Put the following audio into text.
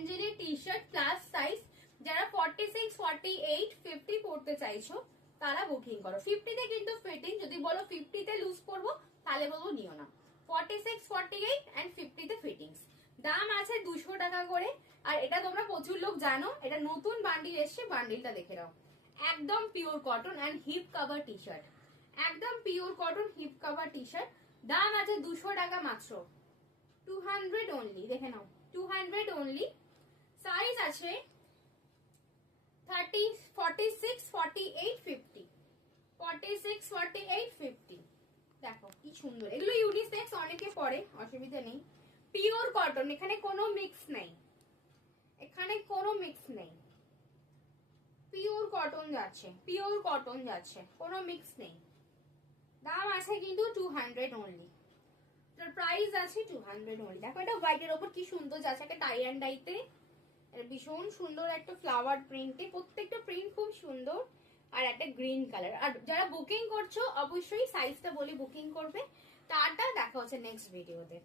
অ্যাঞ্জেলি T shirt plus size. যারা 46, 48, 50 পড়তে চাইছো তারা বুকিং করো। 50 তে কিন্তু ফিটিং, যদি বলো 50 তে লুজ করবো তাহলে বলবো নিও না। 46, 48 এন্ড 50 তে ফিটিংস। দাম আছে 200 টাকা করে। আর এটা তোমরা প্রচুর লোক জানো, এটা নতুন বান্ডিল এসছে, বান্ডিলটা দেখে নাও। একদম pure cotton and hip cover T shirt, একদম pure cotton hip cover T shirt. দাম আছে 200 টাকা মাত্র, 200 অনলি। দেখে নাও 200 অনলি। সাইজ আছে 30, 46, 48, 50, 46, 48, 50। দেখো কি সুন্দর, এগুলো ইউনিসেক্স, অনেকে পরে, অসুবিধা নেই। পিওর কটন, এখানে কোনো মিক্স নেই, এখানে কোনো মিক্স নেই। পিওর কটন যাচ্ছে, পিওর কটন যাচ্ছে, কোনো মিক্স নেই। দাম আছে কিন্তু 200 অনলি, প্রাইস আছে 200 অনলি। দেখো এটা হোয়াইটের ওপর কি সুন্দর যাচ্ছে, একটা টাই অ্যান্ড ডাইতে ভীষণ সুন্দর একটা ফ্লাওয়ার প্রিন্টে, প্রত্যেকটা প্রিন্ট খুব সুন্দর। আর একটা গ্রিন কালার। আর যারা বুকিং করছো অবশ্যই সাইজটা বলে বুকিং করবে। টাটা, দেখা হচ্ছে নেক্সট ভিডিওতে।